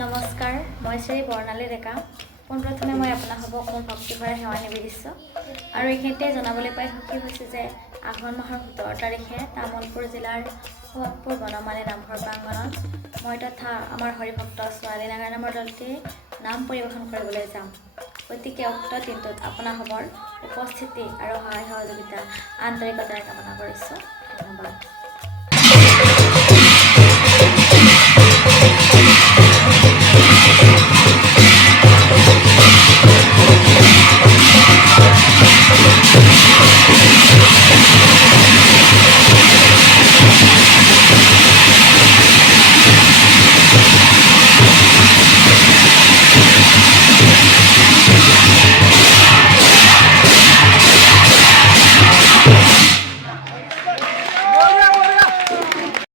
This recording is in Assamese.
নমস্কাৰ, মই শ্ৰী বৰ্ণালী ডেকা। পোনপ্ৰথমে মই আপোনালোকক মোৰ ভক্তিভৰা সেৱা নিবেদিছোঁ আৰু এইখিনিতে জনাবলৈ পাই সুখী হৈছোঁ যে আঘোণ মাহৰ 17 তাৰিখে তামুলপুৰ জিলাৰ সোৱতপুৰ বনমালী নামঘৰ প্ৰাংগণত মই তথা আমাৰ হৰিভক্ত ছোৱালী নাগাৰ নামৰ দলটিয়ে নাম পৰিৱেশন কৰিবলৈ যাম। গতিকে উক্ত দিনটোত আপোনালোকৰ উপস্থিতি আৰু সহায় সহযোগিতা আন্তৰিকতাৰে কামনা কৰিছোঁ। ধন্যবাদ।